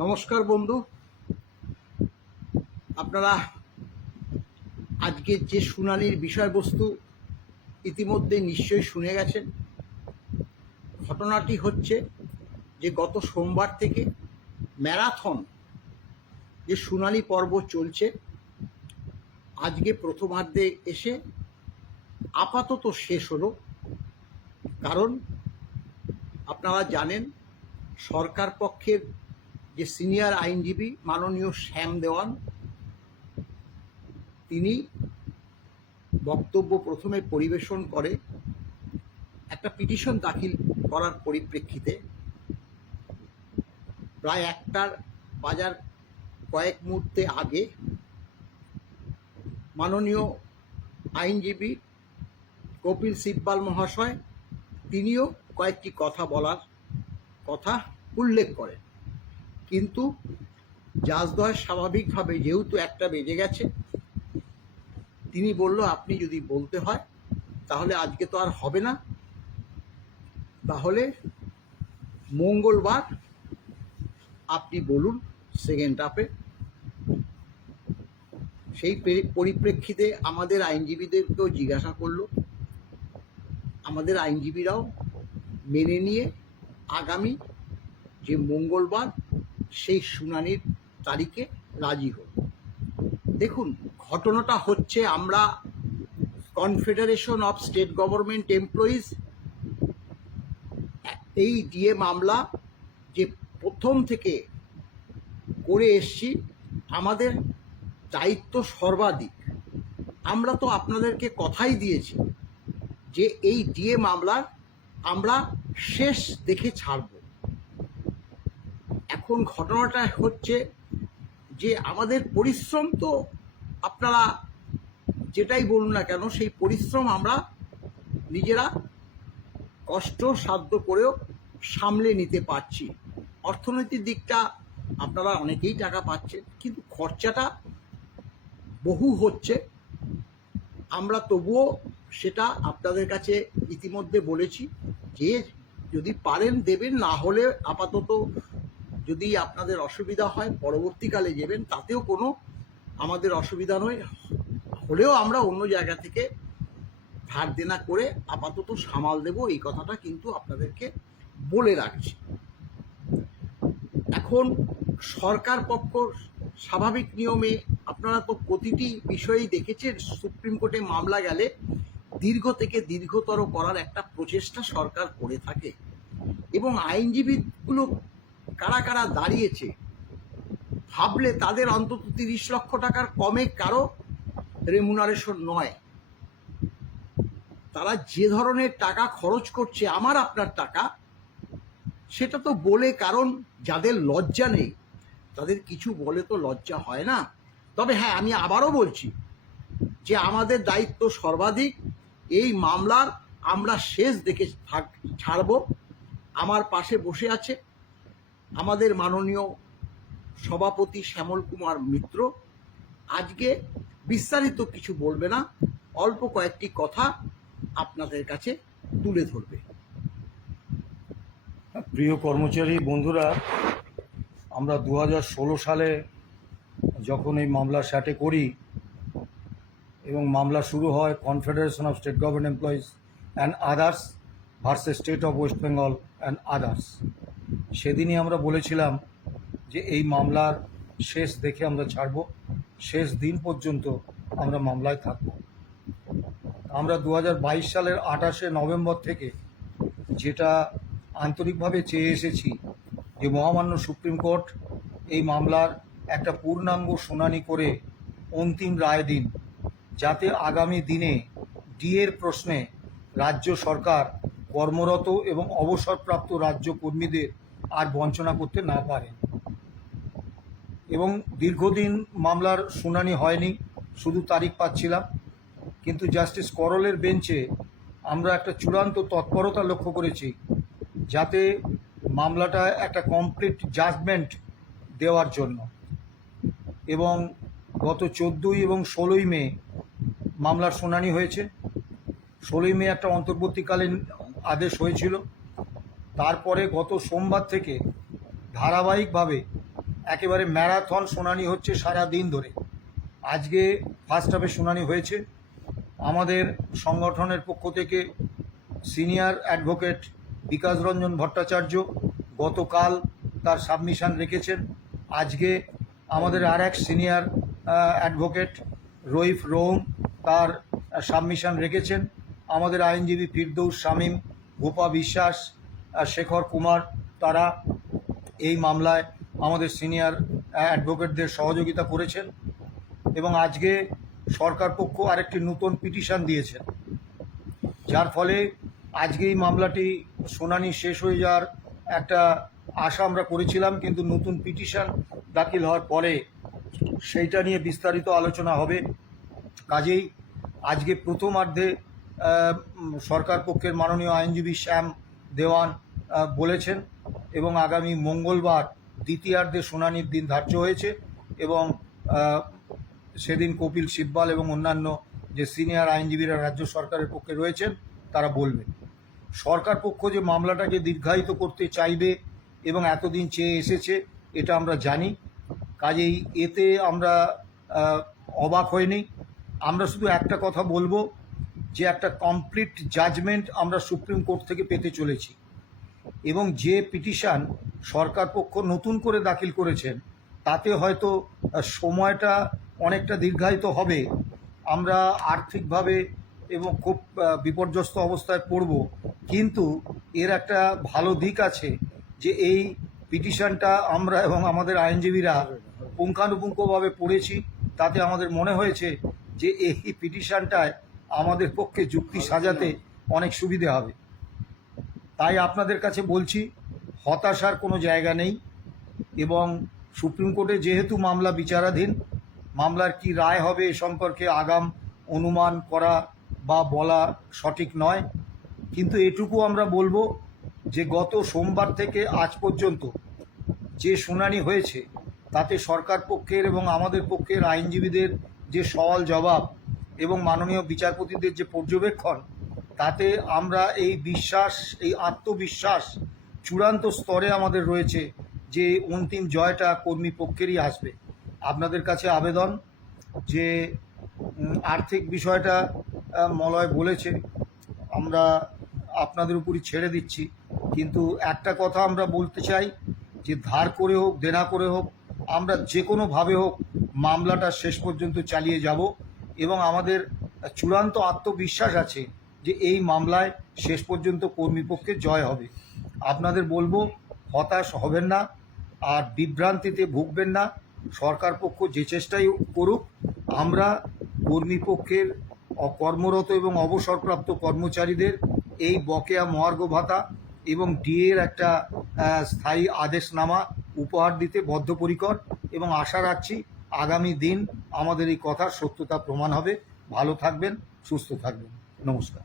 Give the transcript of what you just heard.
নমস্কার বন্ধু, আপনারা আজকের যে শুনানির বিষয়বস্তু ইতিমধ্যে নিশ্চয়ই শুনে গেছেন। ঘটনাটি হচ্ছে যে গত সোমবার থেকে ম্যারাথন যে শুনানি পর্ব চলছে, আজকে প্রথমার্ধে এসে আপাতত শেষ হলো। কারণ আপনারা জানেন, সরকার পক্ষের যে সিনিয়র আইনজীবী মাননীয় শ্যাম দেওয়ান, তিনি বক্তব্য প্রথমে পরিবেশন করে একটা পিটিশন দাখিল করার পরিপ্রেক্ষিতে প্রায় একটার বাজার কয়েক মুহূর্তে আগে মাননীয় আইনজীবী কপিল সিব্বাল মহাশয় তিনিও কয়েকটি কথা উল্লেখ করেন। কিন্তু জাজদ্বয় স্বাভাবিকভাবে, যেহেতু একটা বেজে গেছে, তিনি বলল, আপনি যদি বলতে হয় তাহলে আজকে তো আর হবে না, তাহলে মঙ্গলবার আপনি বলুন সেকেন্ড হাফে। সেই পরিপ্রেক্ষিতে আমাদের আইনজীবীদেরকেও জিজ্ঞাসা করলো। আমাদের আইনজীবীরাও মেনে নিয়ে আগামী যে মঙ্গলবার সেই শুনানির তারিখে রাজি হল। দেখুন, ঘটনাটা হচ্ছে, আমরা confederation of state government employees এই ডিএ মামলা যে প্রথম থেকে করে এসছি, আমাদের দায়িত্ব সর্বাধিক। আমরা তো আপনাদেরকে কথাই দিয়েছি যে এই ডিএ মামলার আমরা শেষ দেখে ছাড়ব। এখন ঘটনাটা হচ্ছে যে আমাদের পরিশ্রম, তো আপনারা যেটাই বলুন না কেন, সেই পরিশ্রম আমরা নিজেরা কষ্ট সাধ্য করেও সামলে নিতে পারছি। অর্থনৈতিক দিকটা আপনারা অনেকেই টাকা পাচ্ছেন, কিন্তু খরচাটা বহু হচ্ছে। আমরা তবুও সেটা আপনাদের কাছে ইতিমধ্যে বলেছি যে যদি পারেন দেবেন, না হলে আপাতত যদি আপনাদের অসুবিধা হয় পরবর্তীকালে দেবেন, তাতেও কোনো আমাদের অসুবিধা নয়। হলেও আমরা অন্য জায়গা থেকে ধার দেনা করে আপাতত সামাল দেব, এই কথাটা কিন্তু আপনাদেরকে বলে রাখছি। এখন সরকার পক্ষ স্বাভাবিক নিয়মে, আপনারা তো প্রতিটি বিষয়েই দেখেছেন, সুপ্রিম কোর্টে মামলা গেলে দীর্ঘ থেকে দীর্ঘতর করার একটা প্রচেষ্টা সরকার করে থাকে। এবং আইনজীবীগুলো কারা কারা দাঁড়িয়েছে ভাবলে তাদের অন্তত 30 লক্ষ টাকার কমে কারো রেমুনারেশন নয়। তারা যে ধরনের টাকা খরচ করছে, আমার আপনার টাকা, সেটা তো বলে, কারণ যাদের লজ্জা নেই তাদের কিছু বলে তো লজ্জা হয় না। তবে হ্যাঁ, আমি আবারও বলছি যে আমাদের দায়িত্ব সর্বাধিক। এই মামলার আমরা শেষ দেখে ছাড়ব। আমার পাশে বসে আছে আমাদের মাননীয় সভাপতি শ্যামল কুমার মিত্র। আজকে বিস্তারিত কিছু বলবে না, অল্প কয়েকটি কথা আপনাদের কাছে তুলে ধরবে। প্রিয় কর্মচারী বন্ধুরা, আমরা 2016 সালে যখন এই মামলা স্যাটে করি এবং মামলা শুরু হয় confederation of state government employees and others versus state of West Bengal and others, সেদিনই আমরা বলেছিলাম যে এই মামলার শেষ দেখে আমরা ছাড়ব, শেষ দিন পর্যন্ত আমরা মামলায় থাকব। আমরা 2022 সালের 28শে নভেম্বর থেকে যেটা আন্তরিকভাবে চেয়ে এসেছি যে মহামান্য সুপ্রিম কোর্ট এই মামলার একটা পূর্ণাঙ্গ শুনানি করে অন্তিম রায় দিন, যাতে আগামী দিনে ডিএর প্রশ্নে রাজ্য সরকার কর্মরত এবং অবসরপ্রাপ্ত রাজ্য কর্মীদের আর বঞ্চনা করতে না পারে। এবং দীর্ঘদিন মামলার শুনানি হয়নি, শুধু তারিখ পাচ্ছিলাম। কিন্তু জাস্টিস করলের বেঞ্চে আমরা একটা চূড়ান্ত তৎপরতা লক্ষ্য করেছি, যাতে মামলাটা একটা কমপ্লিট জাজমেন্ট দেওয়ার জন্য। এবং গত 14 এবং 16 মে মামলার শুনানি হয়েছে। 16 মে একটা অন্তর্বর্তীকালীন আদেশ হয়েছিল। তারপরে গত সোমবার থেকে ধারাবাহিকভাবে একেবারে ম্যারাথন শুনানি হচ্ছে সারা দিন ধরে। আজকে ফার্স্ট হাফে শুনানি হয়েছে। আমাদের সংগঠনের পক্ষ থেকে সিনিয়র অ্যাডভোকেট বিকাশ রঞ্জন ভট্টাচার্য গতকাল তার সাবমিশন রেখেছেন। আজকে আমাদের আর এক সিনিয়র অ্যাডভোকেট রইফ রৌম তার সাবমিশন রেখেছেন। আমাদের আইনজীবী ফিরদৌস শামীম, গোপা বিশ্বাস, শেখর কুমার তারা এই মামলায় আমাদের সিনিয়র অ্যাডভোকেটদের সহযোগিতা করেছেন এবং আজকে সরকার পক্ষ আরেকটি নতুন পিটিশন দিয়েছেন, যার ফলে আজকে এই মামলাটি শুনানি শেষ হয়ে যাওয়ার একটা আশা আমরা করেছিলাম, কিন্তু নতুন পিটিশন দাখিল হওয়ার পরে সেইটা নিয়ে বিস্তারিত আলোচনা হবে। কাজেই আজকে প্রথমার্ধে সরকার পক্ষের মাননীয় আইনজীবী শ্যাম দেওয়ান বলেছেন এবং আগামী মঙ্গলবার দ্বিতীয়ার্ধে শুনানির দিন ধার্য হয়েছে এবং সেদিন কপিল সিব্বাল এবং অন্যান্য যে সিনিয়র আইনজীবীরা রাজ্য সরকারের পক্ষে রয়েছেন তারা বলবেন। সরকার পক্ষ যে মামলাটাকে দীর্ঘায়িত করতে চাইবে এবং এতদিন চেয়ে এসেছে এটা আমরা জানি। কাজেই এতে আমরা অবাক হইনি। আমরা শুধু একটা কথা বলবো যে একটা কমপ্লিট জাজমেন্ট আমরা সুপ্রিম কোর্ট থেকে পেতে চলেছি এবং যে পিটিশন সরকার পক্ষ নতুন করে দাখিল করেছেন তাতে হয়তো সময়টা অনেকটা দীর্ঘায়িত হবে। আমরা আর্থিকভাবে এবং খুব বিপর্যস্ত অবস্থায় পড়ব, কিন্তু এর একটা ভালো দিক আছে যে এই পিটিশনটা আমরা এবং আমাদের আইনজীবীরা পুঙ্খানুপুঙ্খভাবে পড়েছি। তাতে আমাদের মনে হয়েছে যে এই পিটিশনটায় আমাদের পক্ষে যুক্তি সাজাতে অনেক সুবিধে হবে। তাই আপনাদের কাছে বলছি, হতাশার কোনো জায়গা নেই এবং সুপ্রিম কোর্টে যেহেতু মামলা বিচারাধীন, মামলার কি রায় হবে এ সম্পর্কে আগাম অনুমান করা বা বলা সঠিক নয়। কিন্তু এটুকু আমরা বলবো যে গত সোমবার থেকে আজ পর্যন্ত যে শুনানি হয়েছে তাতে সরকার পক্ষের এবং আমাদের পক্ষের আইনজীবীদের যে সওয়াল জবাব এবং মাননীয় বিচারপতিদের যে পর্যবেক্ষণ, তাতে আমরা এই বিশ্বাস, এই আত্মবিশ্বাস চূড়ান্ত স্তরে আমাদের রয়েছে যে অন্তিম জয়টা কর্মী পক্ষেরই আসবে। আপনাদের কাছে আবেদন যে আর্থিক বিষয়টা মলয় বলেছে, আমরা আপনাদের উপরই ছেড়ে দিচ্ছি, কিন্তু একটা কথা আমরা বলতে চাই যে ধার করে হোক দেনা করে হোক আমরা যে কোনোভাবে হোক মামলাটা শেষ পর্যন্ত চালিয়ে যাব এবং আমাদের চূড়ান্ত আত্মবিশ্বাস আছে যে এই মামলায় শেষ পর্যন্ত কর্মীপক্ষের জয় হবে। আপনাদের বলবো হতাশ হবেন না আর বিভ্রান্তিতে ভুগবেন না। সরকার পক্ষ যে চেষ্টাই করুক, আমরা কর্মীপক্ষের কর্মরত এবং অবসরপ্রাপ্ত কর্মচারীদের এই বকেয়া মহার্ঘ ভাতা এবং ডিএর একটা স্থায়ী আদেশনামা উপহার দিতে বদ্ধপরিকর এবং আশা রাখছি আগামী দিন আমাদের এই কথার সত্যতা প্রমাণ হবে। ভালো থাকবেন, সুস্থ থাকবেন। নমস্কার।